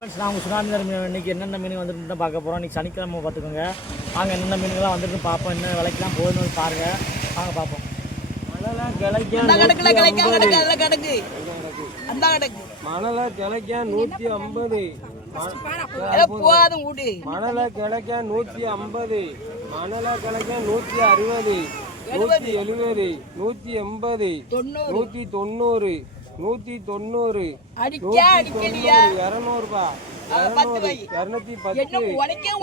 Friends நான் உங்கள் tsunami மீன். இன்னைக்கு என்னென்ன மீன் வந்துட்டு பார்க்க போகிறோம் இன்னைக்கு சனிக்கிழமை பார்த்துக்கோங்க. வாங்க என்னென்ன மீன்கள்லாம் வந்துட்டு பார்ப்போம். என்ன விலைக்கெல்லாம் போகுதுன்னு பாருங்க. வாங்க பார்ப்போம். மணலை கிளைக்க நூத்தி ஐம்பது. மணலை கிளைக்க நூத்தி ஐம்பது. மணலை கிளைக்க நூத்தி அறுபது. நூத்தி எழுபது. நூத்தி எண்பது. நூத்தி தொண்ணூறு. நூத்தி தொண்ணூறு அடிக்க அடிக்கலையா இருநூறு ரூபாய் பத்து வை இருநூத்தி பத்து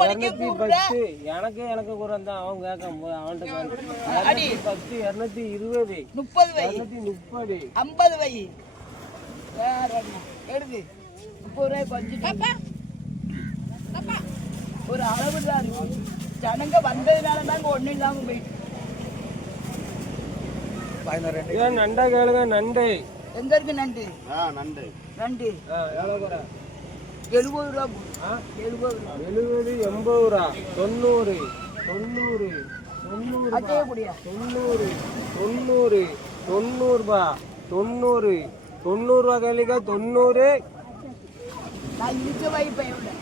இருநூத்தி பத்து. எனக்கு எனக்கு தான் அவன் கேட்க அவன்கிட்ட பத்து இருநூத்தி இருபது. முப்பது இருநூத்தி முப்பது. ஐம்பது வை எடுது முப்பது ரூபாய் கொஞ்சம் ஒரு அளவு தான் இருக்கு ஜனங்க வந்ததுனால தாங்க ஒன்றும் இல்லாம போயிட்டு. நண்டா கேளுங்க நண்டு. எங்க இருக்கு நண்டு. நண்டு. கூட எழுபது ரூபா எழுபது ரூபா. எழுபது எண்பது ரூபா. தொண்ணூறு தொண்ணூறு தொண்ணூறு தொண்ணூறு தொண்ணூறு தொண்ணூறுபா தொண்ணூறு தொண்ணூறுபா கேளிக்கா தொண்ணூறு. நான் இருக்க வைப்பேன் எவ்வளோ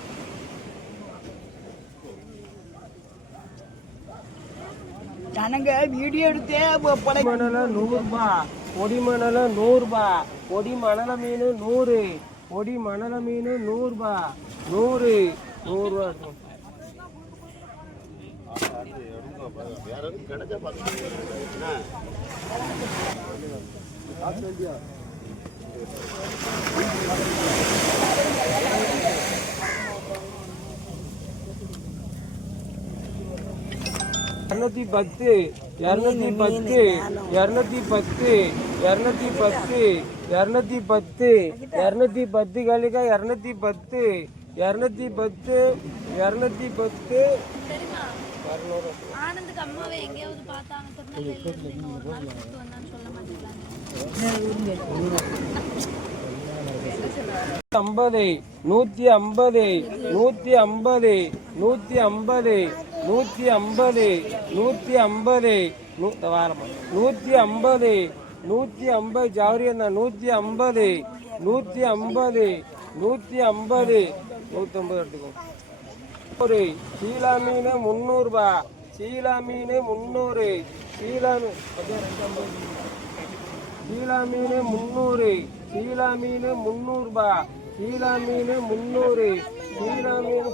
ஜனங்க வீடியோ எடுத்தே நூறுபா பொடி மணல நூறுபா. பொடி மணல மீன் நூறு. பொடி மணல மீன் நூறுபா. நூறு. நூறுபா இருக்கும். இரநூத்தி பத்து. இரநூத்தி பத்து இரநூத்தி பத்து இரநூத்தி பத்து இரநூத்தி பத்து இரநூத்தி பத்து கழிக்கா இரநூத்தி பத்து இரநூத்தி பத்து இரநூத்தி பத்து. இரநூறு. ஆனந்துக்கு அம்மாவை எங்கேயாவது பார்த்தாங்க திருநெல்வேலியில இருந்து இன்னும் ஒரு நாள் கூப்பிட்டு வந்தான்னு சொல்ல மாட்டேங்கிறாங்க ஐம்பது நூத்தி ஐம்பது நூத்தி ஐம்பது நூத்தி ஐம்பது நூற்றி ஐம்பது நூற்றி ஐம்பது நூ வாரமா நூற்றி ஐம்பது நூற்றி ஐம்பது ஜாவரியண்ணா நூற்றி ஐம்பது நூற்றி ஐம்பது நூற்றி ஐம்பது நூற்றம்பது எடுத்துக்கோ. ஒரு சீலா மீன் முந்நூறுபா சீலா மீன் முந்நூறு சீலா மீன் சீலா மீன் முந்நூறு சீலா மீன் முந்நூறுபா சீலா மீன் முந்நூறு சீலா மீன்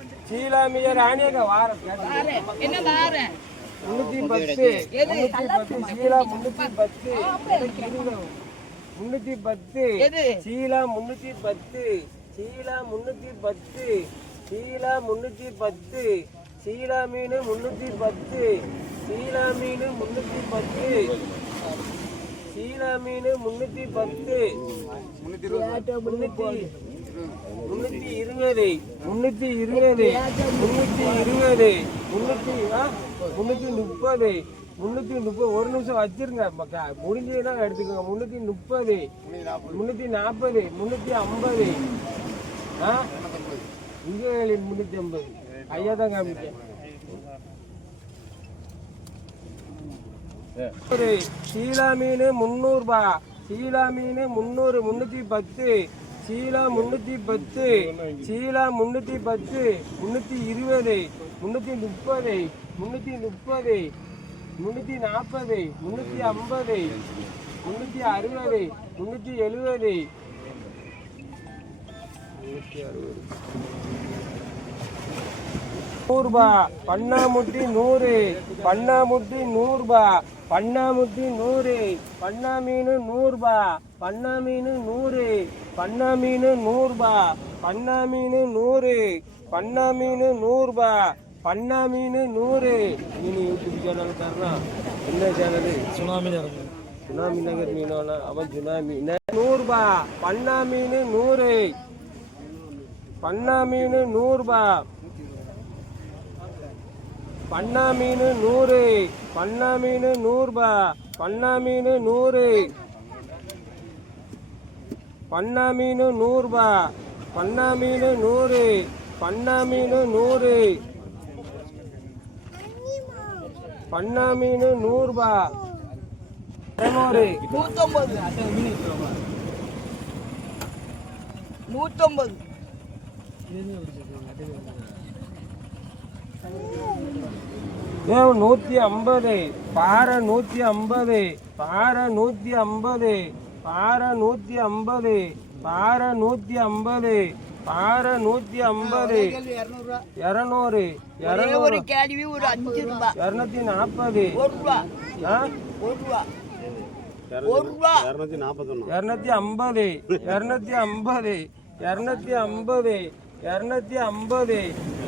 எது? சீலா மீன் ராணியக்கா வாரம் கேட்டேன். என்ன வாரேன் முன்னூத்தி பத்து முன்னூத்தி பத்து சீலா முன்னூத்தி பத்து. முன்னூத்தி பத்து சீலா முன்னூத்தி பத்து சீலா முன்னூத்தி பத்து சீலா முன்னூத்தி பத்து சீலா மீன் முன்னூத்தி பத்து சீலா மீன் முன்னூத்தி பத்து சீலா மீன் முன்னூத்தி பத்து முன்னூத்தி முன்னூத்தி இருபது. முன்னூத்தி இருபது. முன்னூத்தி இருபது. முன்னூத்தி ஆ? முன்னூத்தி முப்பது. முன்னூத்தி முப்பது. ஒரு நிமிஷம் வச்சிருங்க. மக்கா. முடிஞ்சதுன்னா எடுத்துக்கோங்க. முன்னூத்தி முப்பது. முன்னூத்தி நாற்பது. முன்னூத்தி ஐம்பது. ஆ? இங்கே முன்னூத்தி ஐம்பது. ஐயா தான் காமிக்க ஒரு சீலா மீன் முந்நூறுபா. சீலா மீன் முந்நூறு. முந்நூற்றி பத்து. சீலா முன்னூற்றி பத்து சீலா முன்னூற்றி பத்து முந்நூற்றி இருபது முந்நூற்றி முப்பது முன்னூற்றி முப்பது முன்னூற்றி நாற்பது முன்னூற்றி ஐம்பது முன்னூற்றி அறுபது முன்னூற்றி எழுபது. முன்னூற்றி அறுபது. நூறுபா பண்ணாமுட்டி நூறு. பண்ணாமுட்டி நூறுபா. பண்ணாமுட்டி நூறு. பண்ணா மீன் நூறுபா. பண்ணா மீன் நூறு. பண்ணா மீன் நூறுபா. பண்ணா மீன் நூறு. பண்ணா மீன் நூறுபா. பண்ணா மீன் நூறு. மீன் யூடியூப் சேனல் தர்றான் என்ன சேனலு சுனாமி இருக்கு சுனாமி நகர் மீனோனா? அவன் சுனாமி. நூறுபா. பண்ணா மீன் நூறு. பண்ணா மீன் நூறுபா. பண்ணா மீன் நூறு பண்ணா மீன் நூறுபா பண்ணா மீன் நூறு. பண்ணா மீன் நூறுபா பண்ணா மீன் நூறு பண்ணா மீன் நூறு. பண்ணா மீன் நூறுபா. இரநூறு. நூற்றம்பது ஏ நூத்தி ஐம்பது பாறை நூத்தி ஐம்பது பாறை நூத்தி ஐம்பது பாறை நூத்தி ஐம்பது பாறை நூத்தி ஐம்பது பாறை நூத்தி ஐம்பது இரநூறு இரநூறு. கேள்வி ஒரு அஞ்சு ரூபா. இரநூத்தி நாற்பது. ஒரு ரூபா. ஒரு ரூபா. ஒரு ரூபா. இரநூத்தி ஐம்பது இரநூத்தி ஐம்பது இரநூத்தி ஐம்பது இரநூத்தி ஐம்பது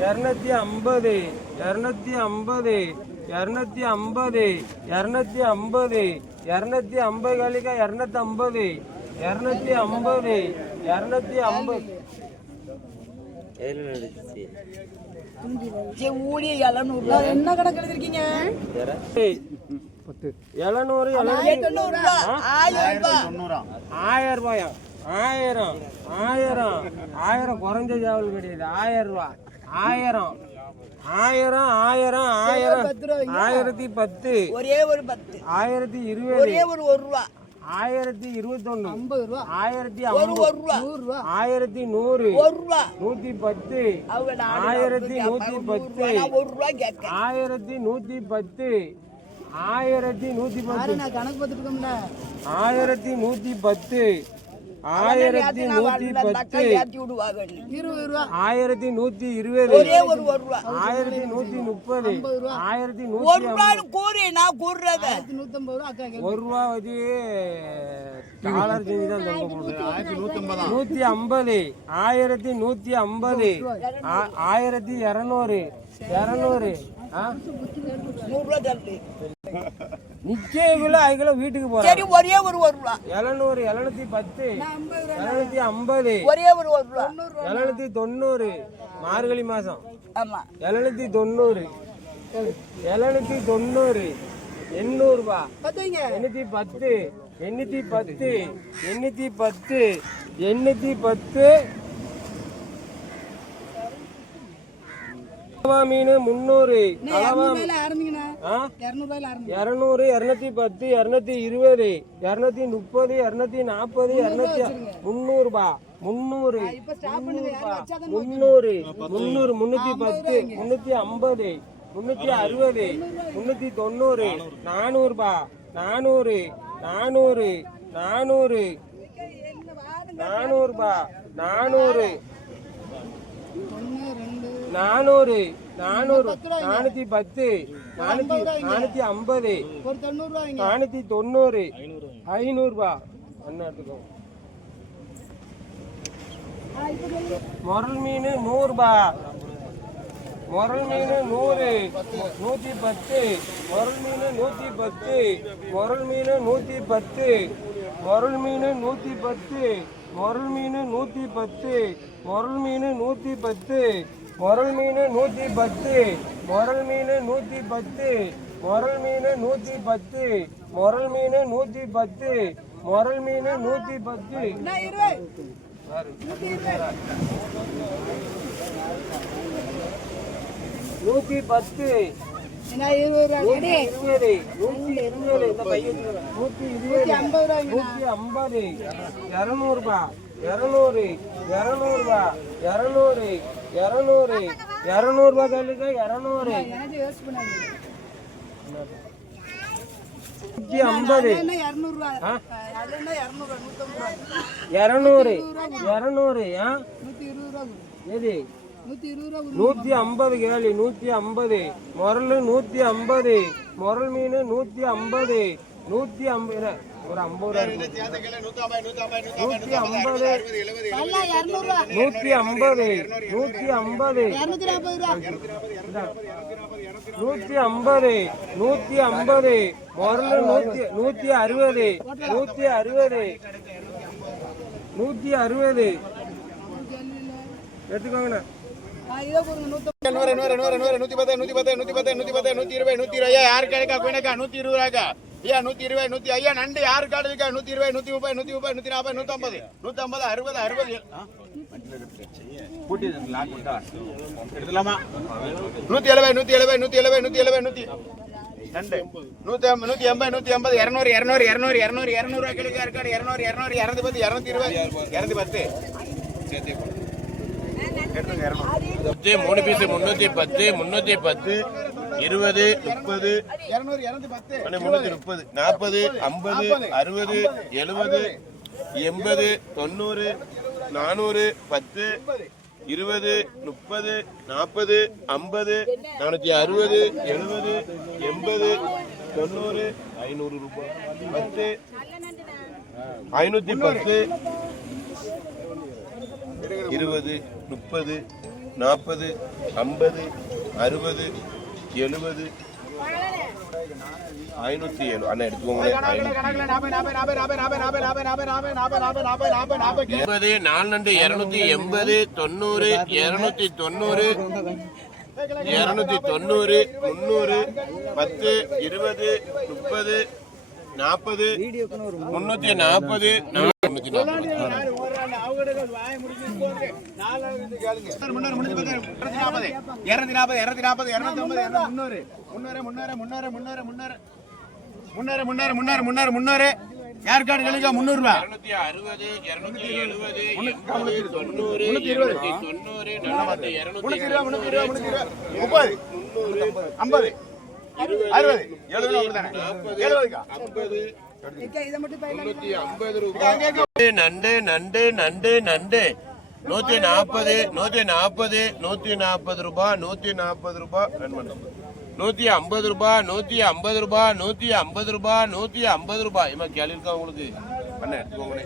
இரநூத்தி ஐம்பது இரநூத்தி ஐம்பது இரநூத்தி ஐம்பது இரநூத்தி ஐம்பது இரநூத்தி ஐம்பது கழிக்க இரநூத்தி ஐம்பது இரநூத்தி ஐம்பது இரநூத்தி ஐம்பது. என்ன கணக்கு எழுதிருக்கீங்க? எழுநூறு ஆயிரம் ரூபாயா? ஆயிரம் ஆயிரம் ஆயிரம் குறைஞ்ச ஜாவல் கிடையாது. ஆயிரம் ரூபாய் ஆயிரம். ஆயிரம் ஆயிரம் ஆயிரம். ஆயிரத்தி பத்து. ஒரே ஒரு பத்து. ஆயிரத்தி இருபது. ஒரே ஒரு ஒரு ரூபா. ஆயிரத்தி இருபத்தொன்னு. ஐம்பது ரூபா. ஆயிரத்தி ஐம்பது. ரூபா. ரூபா. ஆயிரத்தி நூறு. ஒரு ரூபா. நூத்தி பத்து. ஆயிரத்தி ரூபா நூத்தி பத்து. ரூபா, ஒரு ரூபா ஆயிரத்தி நூத்தி பத்து. ஆயிரத்தி நூத்தி பத்து. கணக்கு ஆயிரத்தி நூத்தி பத்து. ஆயிரத்தி நூத்தி பத்து. ஆயிரத்தி நூத்தி இருபது. ஆயிரத்தி நூத்தி முப்பது. ஆயிரத்தி நூத்தி கூறு நான் கூறுறத. ஒரு ரூபா வச்சு டாலர் செஞ்சு தான் தொங்க நூத்தி ஐம்பது? ஆயிரத்தி நூத்தி ஐம்பது. ஆ- ஆயிரத்தி இரநூறு. இரநூறு. ஆ? ரூபா தள்ளு நிக்கேக்குள்ள அதுக்குள்ள வீட்டுக்கு போறேன் சரி ஒரே ஒரு ஒரு ரூபா எழுநூறு எழுநூத்தி பத்து எழுநூத்தி ஐம்பது ஒரே ஒரு ஒரு ரூபா எழுநூத்தி தொண்ணூறு மார்கழி மாசம். ஆமா. எழுநூத்தி தொண்ணூறு எழுநூத்தி தொண்ணூறு எண்ணூறுபா எண்ணூத்தி பத்து எண்ணூத்தி பத்து எண்ணூத்தி பத்து எண்ணூத்தி பத்து. கலவா மீன் முந்நூறு கலவா இரநூறு இரநூத்தி பத்து இரநூத்தி இருபது இரநூத்தி முப்பது இரநூத்தி நாற்பது இரநூத்தி முந்நூறுபா முந்நூறு முந்நூறுபா முந்நூறு முந்நூறு முந்நூற்றி பத்து முந்நூற்றி ஐம்பது முந்நூற்றி அறுபது முந்நூற்றி தொண்ணூறு நானூறுபா நானூறு நானூறு நானூறு நானூறுபா நானூறு. நானூறு நானூறு நானூத்தி பத்து. நானூத்தி ஐம்பது ஒரு நானூத்தி தொண்ணூறு. ஐநூறுபா அண்ணாட்டுக்கோ முரல் மீன் நூறுபா. முரல் மீன் நூறு. நூத்தி பத்து. முரல் மீன் நூத்தி பத்து. முரல் மீன் நூத்தி பத்து. முரல் மீன் நூத்தி பத்து. முரல் மீன் நூத்தி பத்து. முரல் மீன் நூத்தி பத்து. முரல் மீன் நூத்தி பத்து. முரல் மீன் நூத்தி பத்து. முரல் மீன் நூத்தி பத்து. முரல் மீன் நூத்தி பத்து. முரல் மீன் நூத்தி பத்து. நூத்தி பத்து. நூத்தி இருபது. நூத்தி இருபது. இந்த பையன் இருபது. நூத்தி ஐம்பது. இரநூறுபா. இரநூறு. இரநூறுபா. இரநூறு. இரநூறு. இரநூறுபா கல்லுக்கு இரநூறு. நூற்றி ஐம்பது. ஆ? இரநூறு. இரநூறு ஆ? எது? நூற்றி ஐம்பது கேளு நூற்றி ஐம்பது. முரல் நூற்றி ஐம்பது. முரல் மீன் நூற்றி ஐம்பது. நூத்தி ஐம்பது ஒரு ஐம்பது நூத்தி ஐம்பது. நூத்தி ஐம்பது நூத்தி ஐம்பது. நூத்தி ஐம்பது நூத்தி ஐம்பது. முரல் நூத்தி நூத்தி அறுபது நூத்தி அறுபது. நூத்தி அறுபது. எடுத்துக்கோங்கண்ணா. நூறு நூறு நூறு நூறு நூத்தி பத்து நூத்தி பத்து நூத்தி பத்து நூத்தி பத்து நூத்தி இருபது நூத்தி இருபது. ஐயா யாரு கிடைக்கா குயினக்கா? நூத்தி இருபது ரூபாய்க்கா? ஐயா நூத்தி இருபது நூத்தி ஐயா நண்டு யாரு காடுக்கா நூத்தி இருபது நூத்தி முப்பது நூத்தி முப்பது நூத்தி நாற்பது நூத்தி ஐம்பது நூத்தி ஐம்பது அறுபது அறுபது நூத்தி எழுபது நூத்தி எழுபது நூத்தி எழுபது நூத்தி எழுபது நூத்தி ரெண்டு நூத்தி ஐம்பது நூத்தி எண்பது நூத்தி எண்பது இரநூறு இரநூறு இரநூறு இரநூறு இரநூறு ரூபாய் கிடைக்கா இருக்காடு இரநூறு இரநூறு இரநூத்தி பத்து இரநூத்தி இருபது இரநூத்தி பத்து. மூணு பீஸ் முன்னூத்தி பத்து முன்னூத்தி பத்து. இருபது முப்பது முன்னூத்தி முப்பது நாற்பது ஐம்பது அறுபது எழுபது எண்பது தொண்ணூறு நானூறு பத்து இருபது முப்பது நாற்பது ஐம்பது நானூற்றி அறுபது எழுபது எண்பது தொண்ணூறு ஐநூறு ரூபாய். பத்து ஐநூற்றி பத்து இருபது முப்பது நாற்பது ஐம்பது அறுபது எழுபது ஐநூற்றி ஏழு அண்ணா எடுத்துக்கோங்க எண்பது நாலு ரெண்டு இருநூத்தி எண்பது தொண்ணூறு இருநூத்தி தொண்ணூறு இருநூத்தி தொண்ணூறு முந்நூறு பத்து இருபது முப்பது நாற்பது முன்னூத்தி நாற்பது இருநூத்தி நாற்பது இருநூத்தி நாற்பது இருநூத்தி ஐம்பது முன்னூறு முன்னூறு முன்னூறு முன்னூறு முன்னூறு முன்னூறு முன்னூறு முன்னூறு முன்னூறு முன்னூறு முன்னூறு யார் கார்டு கழிக்க முந்நூறு ரூபா முப்பது ஐம்பது அறுபது. எழுபது அப்படிதானே எழுபதுக்கா? ஐம்பது. முன்னூத்தி ஐம்பது ரூபாய் நண்டு நண்டு நண்டு நண்டு நூத்தி நாற்பது நூத்தி நாற்பது நூத்தி நாற்பது ரூபாய் நூத்தி நாற்பது ரூபாய் பண்ணு. நூத்தி ஐம்பது ரூபாய் நூத்தி ஐம்பது ரூபாய் நூத்தி ஐம்பது ரூபாய் நூத்தி ஐம்பது ரூபாய் இம்மா கேள்வி இருக்கா உங்களுக்கு ஐம்பது.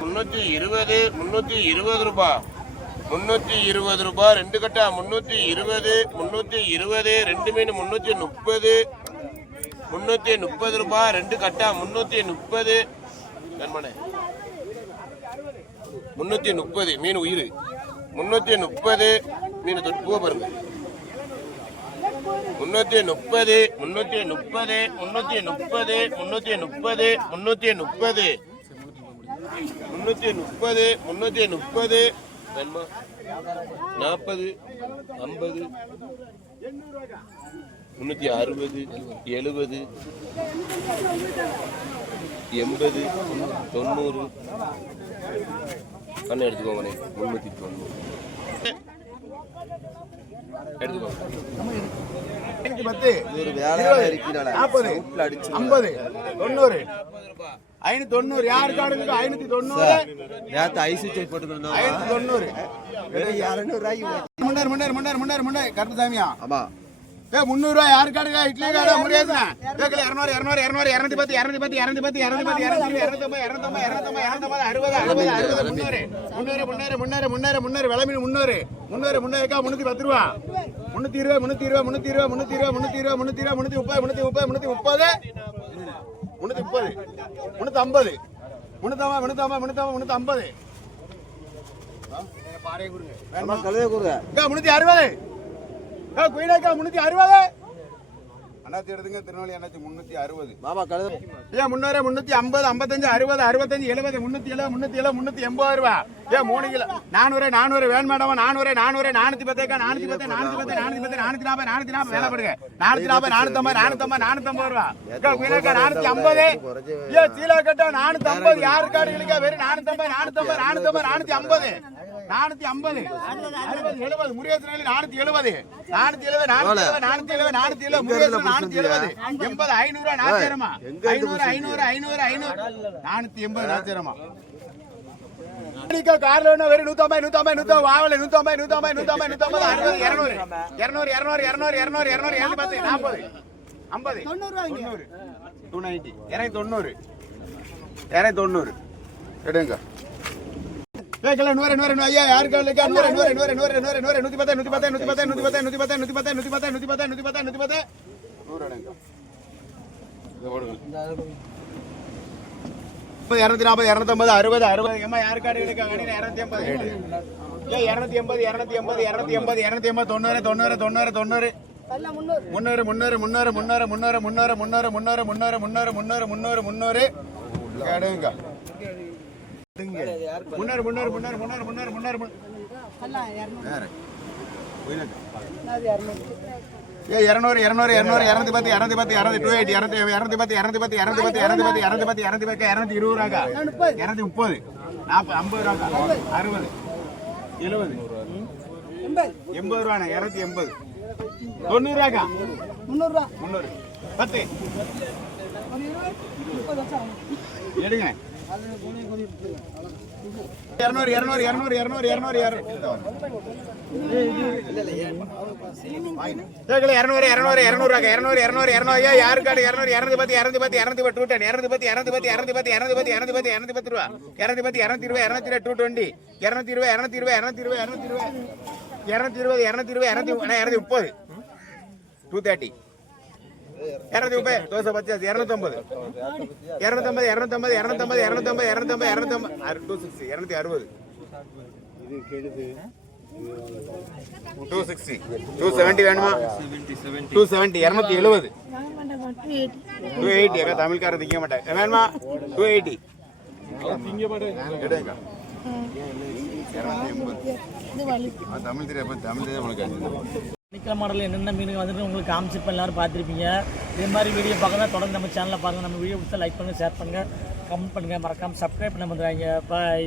முன்னூத்தி இருபது முன்னூத்தி இருபது ரூபாய் முன்னூத்தி இருபது ரூபாய் ரெண்டு கட்டா முன்னூத்தி இருபது முன்னூத்தி இருபது ரெண்டு மீன் முன்னூத்தி முப்பது முன்னூத்தி முப்பது ரூபாய் ரெண்டு கட்டா முன்னூத்தி முப்பது. நண்பனே முன்னூத்தி முப்பது மீன் உயிர். முன்னூத்தி முப்பது மீன் தொட்டு பாருங்க. முன்னூத்தி முப்பது முன்னூத்தி முப்பது முன்னூத்தி முப்பது முன்னூத்தி முப்பது முன்னூத்தி முப்பது. முன்னூத்தி முப்பது முன்னூத்தி முப்பது. நண்பா நாற்பது ஐம்பது முன்னூத்தி அறுபது எழுபது எண்பது தொண்ணூறு. கண்ணு எடுத்துக்கோங்கண்ணே. முன்னூத்தி தொண்ணூறு. எடுத்துக்கோங்க. பத்து. நாற்பது. ஐம்பது. தொண்ணூறு. ஐநூத்தி தொண்ணூறு. யார் கார்டு ஐநூத்தி தொண்ணூறு. நேத்து ஐசி செக் போட்டுருந்தோம். ஐநூத்தி தொண்ணூறு. முன்னேறு முன்னேறு முன்னேறு முன்னேறு முன்னேறு கரெக்ட் சாமியா? ஆமா. ஏ முந்நூறு ரூபாய் யாரு கார்டு இட்லி கார்டு? முடியாது. கேட்கல இரநூறு இரநூறு இரநூறு இரநூத்தி பத்து இரநூத்தி பத்து இரநூத்தி பத்து இரநூத்தி பத்து இரநூத்தி இரநூத்தம்பது இரநூத்தம்பது இரநூத்தம்பது இரநூத்தம்பது அறுபது அறுபது அறுபது முன்னூறு முன்னூறு முன்னூறு முன்னூறு முன்னூறு முன்னூறு விலை மீன் முன்னூறு முன்னூறு முன்னூறுக்கா முன்னூத்தி பத்து ரூபா. முன்னூத்தி இருபது முன்னூத்தி இருபது முன்னூத்தி இருபது முன்னூத்தி இருபது முன்னூத்தி இருபது முன்னூத்தி இருபது முன்னூத்தி முப்பது முன்னூத்தி முப்பது முன்னூத்தி முப்பது. முன்னூத்தி முப்பது. முன்னூத்தி ஐம்பது. முன்னூத்தம்பது முன்னூத்தம்பது முன்னூத்தம்பது முன்னூத்தி ஐம்பது முன்னூத்தி அறுபது. குயினாக்கா முன்னூத்தி அறுபது. அண்ணாச்சி எடுத்துங்க? திருநெல்வேலி அண்ணாச்சி முன்னூத்தி அறுபது. மாமா கழுவே ஏன் முன்னூறு முன்னூத்தி ஐம்பது ஐம்பத்தஞ்சு அறுபது அறுபத்தஞ்சு எழுபது முன்னூத்தி எழுபது முன்னூத்தி எழுபது முன்னூத்தி எண்பது ரூபா. ஏன் மூணு கிலோ நானூறு நானூறு வேணும் மேடம் நானூறு நானூறு நானூத்தி பத்துக்கா நானூத்தி பத்து நானூத்தி பத்து நானூத்தி பத்து நானூத்தி நாற்பது நானூத்தி நாற்பது வேலை படுங்க. நானூத்தி நாற்பது நானூத்தம்பது நானூத்தம்பது நானூத்தம்பது ரூபா. அக்கா குயினாக்கா நானூத்தி ஐம்பது. ஏன் சீலா கட்டா நானூத்தி ஐம்பது யாரு கார்டு இழுக்கா? வெறும் நானூத்தம்பது நானூத்தம்பது நானூத்தம்பது நானூத்தி ஐம்பது. நானூத்தி ஐம்பது. எழுபது முருகேசன் நானூத்தி எழுபது. நானூத்தி எழுபது நானூத்தி எழுபது நானூத்தி எழுபது முருகேசன் நானூத்தி எழுபது. எண்பது ஐநூறு நாத்திரமா ஐநூறு ஐநூறு ஐநூறு ஐநூறு. நானூத்தி எண்பது நாத்திரமா கார்ல ஒண்ணு வெறும் நூத்தம்பது நூத்தம்பது நூத்தம்பது. வாவல நூத்தம்பது நூத்தம்பது நூத்தம்பது நூத்தம்பது. அறுபது இருநூறு. இருநூறு இருநூறு இருநூறு இருநூறு இருநூறு. பத்து நாற்பது. ஐம்பது. தொண்ணூறு. டூ நைன்டி இரநூத்தி தொண்ணூறு. இரநூத்தி தொண்ணூறு. எடுங்க. கேட்கல நூறு நூறு நூறு ஐயா யாருக்கு இல்லைக்கா நூறு நூறு நூறு நூறு நூறு நூறு நூத்தி பத்து நூத்தி பத்து நூத்தி பத்து நூத்தி பத்து நூத்தி பத்து நூத்தி பத்து நூத்தி பத்து நூத்தி பத்து நூத்தி பத்து நூத்தி பத்து முப்பது இரநூத்தி நாற்பது இரநூத்தம்பது அறுபது அறுபது எம்மா யாருக்காடு இருக்கா கணினி இரநூத்தி இரநூத்தி எண்பது இரநூத்தி எண்பது இரநூத்தி எண்பது இரநூத்தி எண்பது தொண்ணூறு தொண்ணூறு தொண்ணூறு தொண்ணூறு முன்னூறு முன்னூறு முன்னூறு முன்னூறு முன்னூறு முன்னூறு முன்னூறு முன்னூறு முன்னூறு முன்னூறு முன்னூறு முன்னூறு முன்னூறு முன்னூறு முன்னூறு முன்னூறு முன்னூறு முன்னூறு வேற ஏ இரநூறு. இரநூறு. இரநூறு இரநூத்தி பத்து இரநூத்தி பத்து இரநூத்தி டூ எயிட் இரநூத்தி இரநூத்தி பத்து இரநூத்தி பத்து இரநூத்தி பத்து இரநூத்தி பத்து இரநூத்தி பத்து இரநூத்தி பத்து இரநூத்தி இருபது ரூபாக்கா இரநூத்தி முப்பது. நாற்பது ஐம்பது. ரூபாக்கா அறுபது. எழுபது. எண்பது. ரூபாண்ணா இரநூத்தி எண்பது. தொண்ணூறு ரூபாக்கா முந்நூறுரூவா. முந்நூறு. பத்து. எடுங்க. இரநூறு இரநூறு இரநூறு இரநூறு இரநூறு இரநூறு இரநூறு இரநூறுவாங்க இரநூறு இரநூறு இரநூறு ஐயா யாருக்காடு இரநூறு இரநூத்தி பத்து இரநூத்தி பத்து இரநூத்தி பத்து டூ இரநூத்தி பத்து இரநூத்தி பத்து இரநூத்தி பத்து இரநூத்தி இரநூத்தி பத்து இரநூத்தி இரநூத்தி பத்து இரநூத்தி இருபது இரநூத்தி இருபது டூ இரநூத்தி இருபது இரநூத்தி இருபது இரநூத்தி இருபது இரநூத்தி இருபது இரநூத்தி இருபது இரநூத்தி இருபது இரநூத்தி இரநூத்தி முப்பது டூ தேர்ட்டி இரநூத்தி முப்பது. தோசை பச்சாஸ் இரநூத்தொம்பது. இரநூத்தம்பது இரநூத்தம்பது இரநூத்தம்பது இரநூத்தம்பது இரநூத்தம்பது இரநூத்தம்பது. டூ சிக்ஸ்டி இரநூத்தி அறுபது. டூ சிக்ஸ்டி டூ செவன்ட்டி வேணுமா? டூ செவன்ட்டி இரநூத்தி எழுபது. டூ எயிட்டி அக்கா தமிழ்காரன் திங்க மாட்டேன் வேணுமா? டூ எயிட்டி எடுங்க. தமிழ் தெரியாது தமிழ் தெரியாது உனக்கு நிற்கிற மாடலில் என்னென்ன மீனுங்க வந்துட்டு உங்களுக்கு காமிச்சிருப்பேன் எல்லாரும் பார்த்துருப்பீங்க. இதே மாதிரி வீடியோ பார்க்க தொடர்ந்து நம்ம சேனலில் பாருங்கள் நம்ம வீடியோ பிடிச்சா லைக் பண்ணுங்கள் ஷேர் பண்ணுங்கள் கமெண்ட் பண்ணுங்கள் மறக்காமல் சப்ஸ்கிரைப் பண்ண வந்துடுறாங்க பாய்